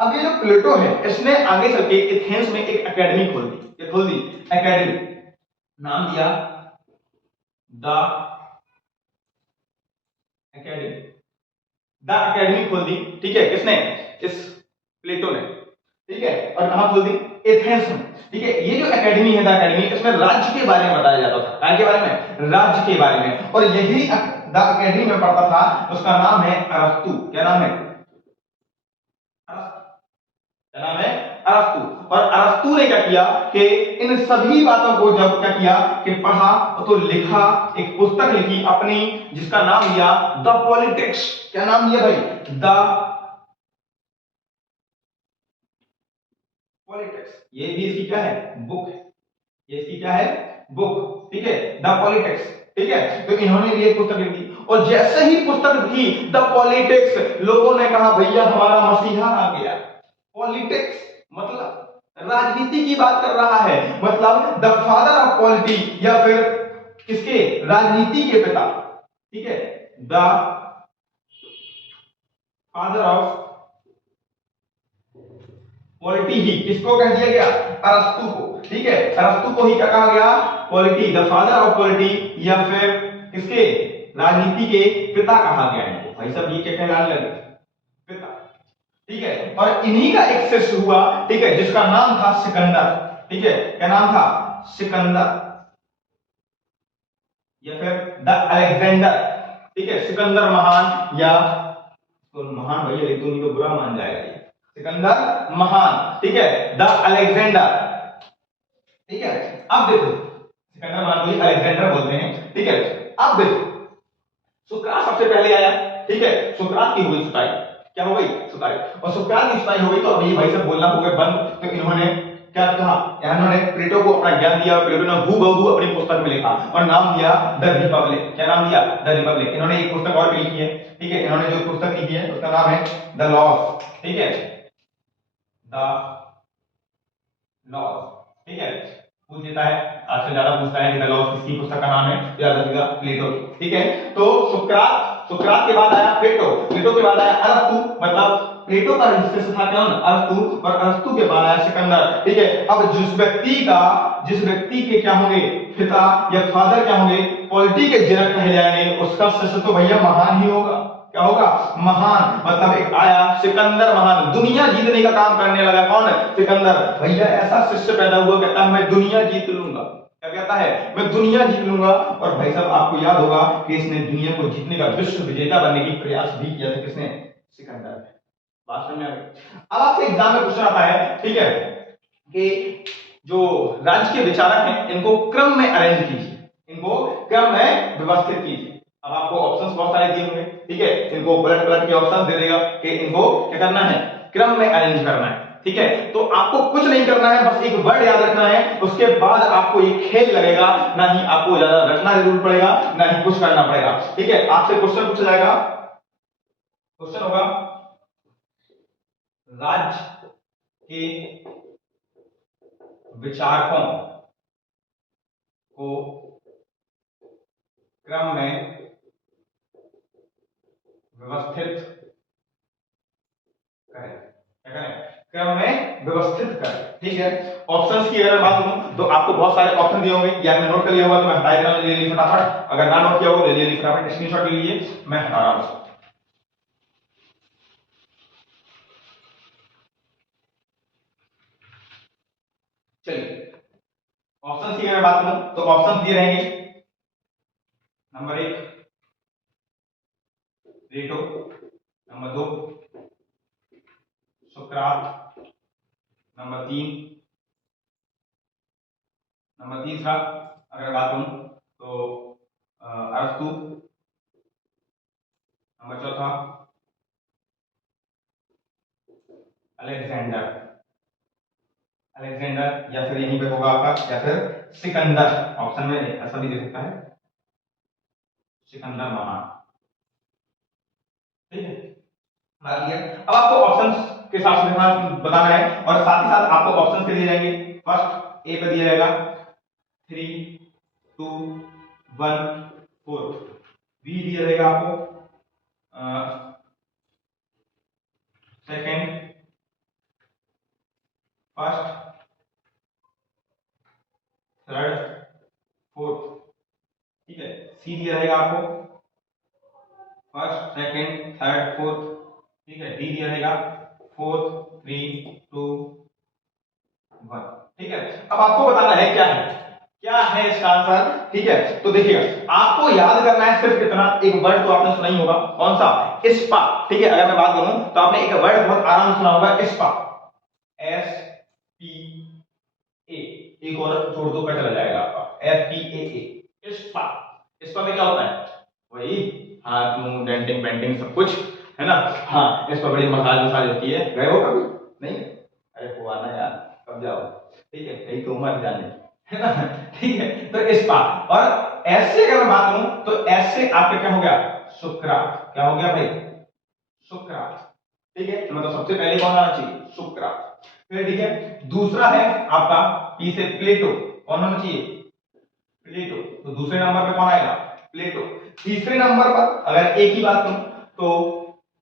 अब ये जो प्लेटो है इसने आगे चल के एथेंस में एक एकेडमी खोल दी, क्या खोल दी, एकेडमी, नाम दिया द एकेडमी। द एकेडमी खोल दी, ठीक है, किसने, इस प्लेटो ने, ठीक है। और कहां खोल दी, एथेंस में, ठीक है। ये जो एकेडमी है द एकेडमी, इसमें राज्य के बारे में बताया जाता था, क्या के बारे में, राज्य के बारे में। और यही द एकेडमी में पढ़ता था, उसका नाम है अरस्तु। क्या नाम है, क्या नाम है, अरस्तु। और अरस्तु ने क्या किया कि इन सभी बातों को जब क्या किया कि पढ़ा तो लिखा, एक पुस्तक लिखी अपनी, जिसका नाम दिया द पॉलिटिक्स। क्या नाम दिया भाई, द पॉलिटिक्स। ये भी इसकी क्या है, बुक है, ये इसकी क्या है, बुक, ठीक है, द पॉलिटिक्स, ठीक है। तो इन्होंने भी एक पुस्तक लिख दी, और जैसे ही पुस्तक थी द पॉलिटिक्स, लोगों ने कहा भैया हमारा मसीहा आ गया। पॉलिटिक्स मतलब राजनीति की बात कर रहा है, मतलब द फादर ऑफ पॉलिटी, या फिर किसके, राजनीति के पिता, ठीक है, द फादर ऑफ पॉलिटी ही किसको कह दिया गया, अरस्तु को, ठीक है। अरस्तु को ही क्या कहा गया, polity, the father of polity, या फिर किसके, राजनीति के पिता कहा गया इनको। भाई साहब ये क्या कहलाने लगे, पिता, ठीक है। और इन्हीं का एक शिष्य हुआ, ठीक है, जिसका नाम था सिकंदर, ठीक है। क्या नाम था, सिकंदर, या फिर द अलेक्जेंडर, ठीक है, सिकंदर महान, या तो महान भैया लेकिन उनको बुरा मान जाएगा ये, सिकंदर महान, ठीक है, द अलेक्जेंडर, ठीक है। अब देखो सिकंदर महान को अलेक्जेंडर बोलते हैं, ठीक है। अब देखो सुकरात सबसे पहले आया, ठीक है, सुकरात की हुई सुताई, क्या हो गई, सुताई। और सुकरात की सुताई हो गई तो अब ये भाई सब बोलना हो गए बंद। तो इन्होंने क्या कहा, इन्होंने प्लेटो को अपना ज्ञान दिया, और प्लेटो ने हूबहू अपनी पुस्तक में लिखा और नाम दिया द रिपब्लिक। क्या नाम दिया, द रिपब्लिक। इन्होंने एक पुस्तक और भी लिखी है, ठीक है, इन्होंने जो पुस्तक लिखी है उसका नाम है द लॉज, ठीक है, द लॉज, ठीक है। पूछ लेता है, आजकल ज्यादा पूछता है कि द लॉज किसकी पुस्तक का नाम है, याद रखिएगा प्लेटो, ठीक है। तो सुकरात के बाद आया प्लेटो, प्लेटो के बाद आया अरस्तु, मतलब प्लेटो का शिष्य था कौन, अरस्तु, और अरस्तु के बाद आया सिकंदर, ठीक है। अब जिस व्यक्ति के क्या होंगे, पिता या फादर क्या होंगे, पॉलिटी के जनक कहे जाएंगे, उसका शिष्य तो भैया महान ही होगा। क्या होगा, महान। मतलब एक आया सिकंदर महान, दुनिया जीतने का काम करने लगा। कौन, सिकंदर। भैया ऐसा शिष्य पैदा हुआ, कहता है मैं दुनिया जीत लूंगा। क्या कहता है, मैं दुनिया जीत लूंगा। और भाई साहब आपको याद होगा कि इसने दुनिया को जीतने का, विश्व विजेता बनने की प्रयास भी किया था। किसने, सिकंदर ने। बात समझ में आ गई। अब आपसे एग्जाम में क्वेश्चन आता है, ठीक है, कि जो राज्य के विचारक हैं इनको क्रम में अरेंज कीजिए, इनको क्रम में व्यवस्थित कीजिए। अब आपको ऑप्शंस बहुत सारे दिए होंगे, ठीक है, इनको पलट पलट के ऑप्शंस दे देगा कि इनको क्या करना है, क्रम में अरेंज करना है। ठीक है, तो आपको कुछ नहीं करना है, बस एक वर्ड याद रखना है, उसके बाद आपको ये खेल लगेगा, ना ही आपको ज्यादा रटना जरूर पड़ेगा, ना ही कुछ करना पड़ेगा। ठीक है, आपसे क्वेश्चन पूछा जाएगा, क्वेश्चन होगा राज्य के विचारकों को क्रम में व्यवस्थित करें। क्या करें, क्रम में व्यवस्थित करें। ठीक है, ऑप्शंस की अगर बात करूं तो आपको बहुत सारे ऑप्शन दिए होंगे, या आपने नोट कर लिया होगा तो मैं हटा दे रहा हूं, ले लीजिए फटाफट। अगर ना नोट किया होगा तो ले लीजिए फटाफट, स्क्रीनशॉट ले लीजिए, मैं हटा रहा हूं। चलिए, ऑप्शंस की अगर बात करूं तो ऑप्शंस दिए रहेंगे। नंबर 1 प्लेटो, नंबर 2 सुकरात, नंबर 3 नंबर तीसरा अगर बात करूं तो अरस्तु, नंबर चौथा अलेक्जेंडर, अलेक्जेंडर या फिर यहीं पे होगा आपका, या फिर सिकंदर। ऑप्शन में ऐसा भी दे सकता है, सिकंदर महान। ठीक है, बात ये। अब आपको ऑप्शंस के हिसाब से बताना है, और साथ ही साथ आपको ऑप्शंस के दिए जाएंगे। फर्स्ट ए पे दिया जाएगा 3 2 1 4, बी दिया जाएगा आपको सेकंड, फर्स्ट, थर्ड, फोर्थ। ठीक है, सी दिया रहेगा आपको फर्स्ट, सेकंड, थर्ड, फोर्थ। ठीक है, डी दिया रहेगा फोर्थ, 3 2 1। ठीक है, अब आपको बताना है क्या है इसका आंसर। ठीक है, तो देखिएगा, आपको याद करना है सिर्फ कितना, एक वर्ड तो आपने सुना ही होगा, कौन सा, इस्पा। ठीक है, अगर मैं बात करूं तो आपने एक वर्ड बहुत आराम से सुना होगा, इस्पा, एस पी ए, एक और जोड़ दो का चला जाएगा आपका, एफ पी ए, इस्पा। इस्पा में क्या होता है, वही हाथ मुंह डेंटिंग पेंटिंग सब कुछ है ना। हाँ, इस पर बड़ी मसाज होती है, गए हो कभी, नहीं, अरे हुआ ना यार, कब जाओ। ठीक है, कहीं तो उम्र जाने, है ना। ठीक है, तो इस्पा। और ऐसे अगर मैं बात करूं तो ऐसे आपका क्या हो गया, सुकरात। क्या हो गया भाई, सुकरात। ठीक है, मतलब सबसे पहले कौन आना चाहिए, सुकरात। फिर ठीक है, दूसरा है आपका पी से प्लेटो, कौन होना चाहिए, प्लेटो। तो दूसरे नंबर पे कौन आएगा, प्लेटो। तीसरे नंबर पर अगर ए की बात करूं तो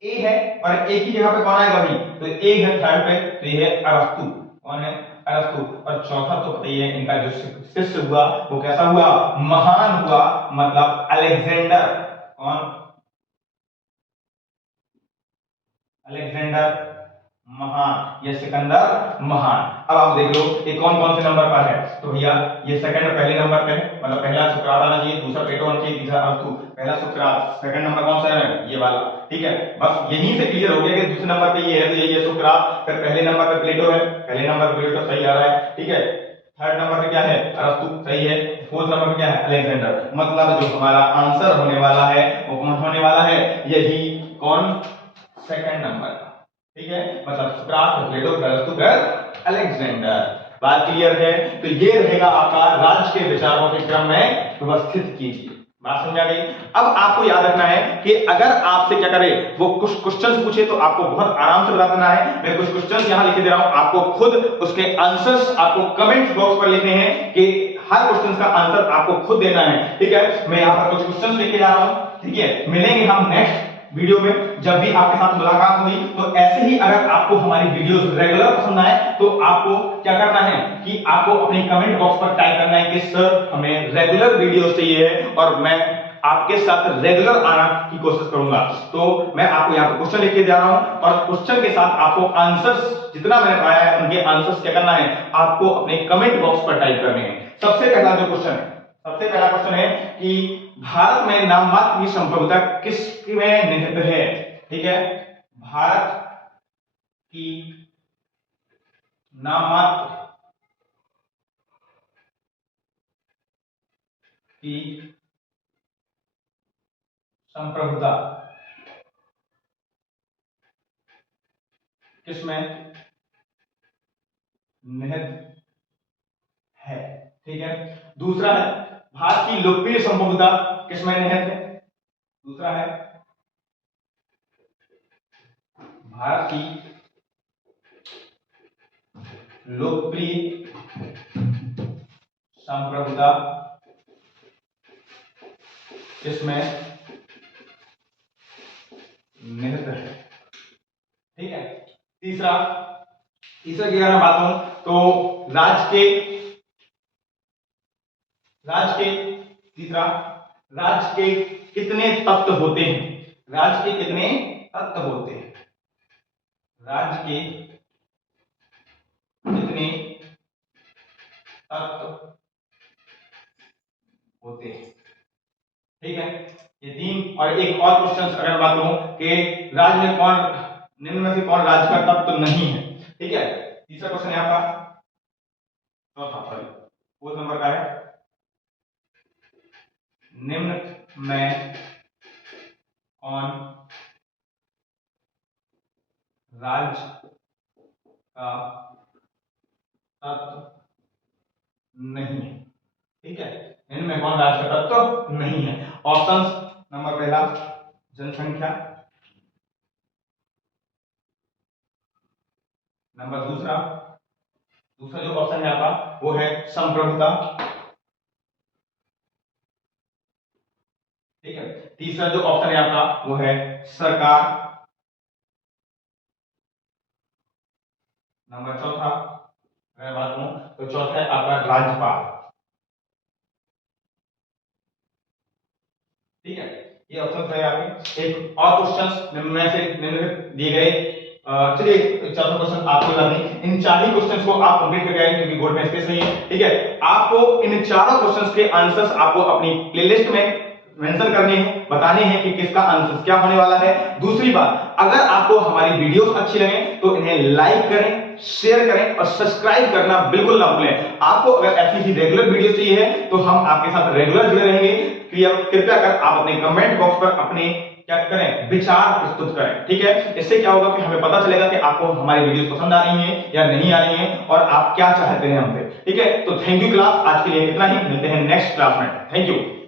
ए है, और ए की जगह पे कौन आएगा भाई, तो ए है थर्ड पे, तो ये है अरस्तु। कौन है, अरस्तु। और चौथा तो पता ही है, इनका जो शिष्य हुआ वो कैसा हुआ, महान हुआ, मतलब अलेक्जेंडर। कौन, अलेक्जेंडर महान या सिकंदर महान। अब आप देख लो ये कौन कौन से नंबर पर है, तो भैया ये सेकंड पहले नंबर पे है, मतलब पहला सुकरात आना चाहिए, दूसरा प्लेटो आना चाहिए, तीसरा अरस्तु। पहला सुकरात, सेकंड नंबर कौन सा है, ये वाला। ठीक है, बस यहीं से क्लियर हो गया कि दूसरे नंबर पे ये है, तो ये सुकरात। फिर पहले नंबर पे प्लेटो है, पहले नंबर पे प्लेटो सही आ रहा है। ठीक है, थर्ड नंबर पे क्या है, अरस्तु सही है। फोर्थ नंबर पे क्या है, अलेक्जेंडर। मतलब जो हमारा आंसर होने वाला है वो कौन होने वाला है, यही कौन, सेकंड नंबर। ठीक है, मतलब सुकरात, प्लेटो, अरस्तु, अलेक्जेंडर। बात क्लियर है, तो ये रहेगा आपका राज्य के विचारों के क्रम में व्यवस्थित कीजिए। बात समझ आ गई। अब आपको याद रखना है कि अगर आपसे क्या करे, वो कुछ क्वेश्चंस पूछे तो आपको बहुत आराम से बता देना है। मैं कुछ क्वेश्चंस यहां लिख दे रहा हूं, आपको खुद उसके आंसर्स आपको कमेंट बॉक्स पर लिखने हैं, कि हर क्वेश्चन का आंसर आपको खुद देना है। ठीक है, मैं यहां पर कुछ क्वेश्चंस लिख के जा रहा हूं। ठीक है, मिलेंगे हम नेक्स्ट वीडियो में जब भी आपके साथ मुलाकात हुई। तो ऐसे ही अगर आपको हमारी वीडियोस रेगुलर पसंद आए तो आपको क्या करना है कि आपको अपने कमेंट बॉक्स पर टाइप करना है कि सर हमें रेगुलर वीडियोस चाहिए है और मैं आपके साथ रेगुलर आना की कोशिश करूंगा। तो मैं आपको यहाँ पे क्वेश्चन लिख के जा रहा हूं और क्वेश्चन के साथ आपको आंसर्स जितना मैंने पढ़ाया है उनके आंसर्स क्या करना है, आपको अपने कमेंट बॉक्स पर टाइप करने हैं। सबसे पहला जो क्वेश्चन है, सबसे पहला क्वेश्चन है कि भारत में नाममात्र की संप्रभुता किसमें निहित है। ठीक है, भारत की नाममात्र की संप्रभुता किसमें निहित है। ठीक है, दूसरा है भारत की लोकप्रिय संप्रभुता किसमें निहित है। दूसरा है भारत की लोकप्रिय संप्रभुता किसमें निहित है। ठीक है, तीसरा की अगर मैं बात करूं तो राज्य के कितने तत्व होते हैं। राज्य के कितने तत्व होते हैं। राज्य के कितने तत्व होते हैं। ठीक है, ये तीन। और एक और क्वेश्चन अगर बात करूं कि राज्य में कौन, निम्न में से कौन राज्य का तत्व नहीं है। ठीक है, तीसरा क्वेश्चन है आपका फोर्थ नंबर का है, निम्न में कौन राज्य का तत्व नहीं है। ठीक है, इनमें कौन राज्य का तत्व नहीं है। ऑप्शंस, नंबर पहला जनसंख्या, नंबर दूसरा जो ऑप्शन है आपका वो है संप्रभुता। ठीक है, तीसरा जो ऑप्शन है आपका वो है सरकार। नंबर चौथा अगर बात करूं तो चौथा है आपका राज्यपाल। ठीक है, ये ऑप्शन है आपके। एक और क्वेश्चन में से दिए गए, चलिए चौथा क्वेश्चन आपको करनी, इन चार ही क्वेश्चंस को आप कंप्लीट करके आएंगे क्योंकि बोर्ड में स्पेस नहीं है। ठीक है, आपको इन चारों क्वेश्चंस के आंसर्स आपको अपनी प्लेलिस्ट में मेंशन करने हैं, बताने हैं कि किसका आंसर क्या होने वाला है। दूसरी बात, अगर आपको हमारी वीडियोस अच्छी लगे तो इन्हें लाइक करें, शेयर करें और सब्सक्राइब करना बिल्कुल ना भूलें। आपको अगर ऐसी ही रेगुलर वीडियो चाहिए है तो हम आपके साथ रेगुलर जुड़े रहेंगे। कृपया कर आप अपने कमेंट बॉक्स पर अपने क्या करें, विचार प्रस्तुत करें। ठीक है, इससे क्या होगा कि हमें पता चलेगा कि आपको हमारी वीडियोस पसंद आ रही हैं या नहीं आ रही हैं और आप क्या चाहते हैं हमसे। ठीक है, तो थैंक यू क्लास, आज के लिए इतना ही, मिलते हैं नेक्स्ट क्लास में। Thank you.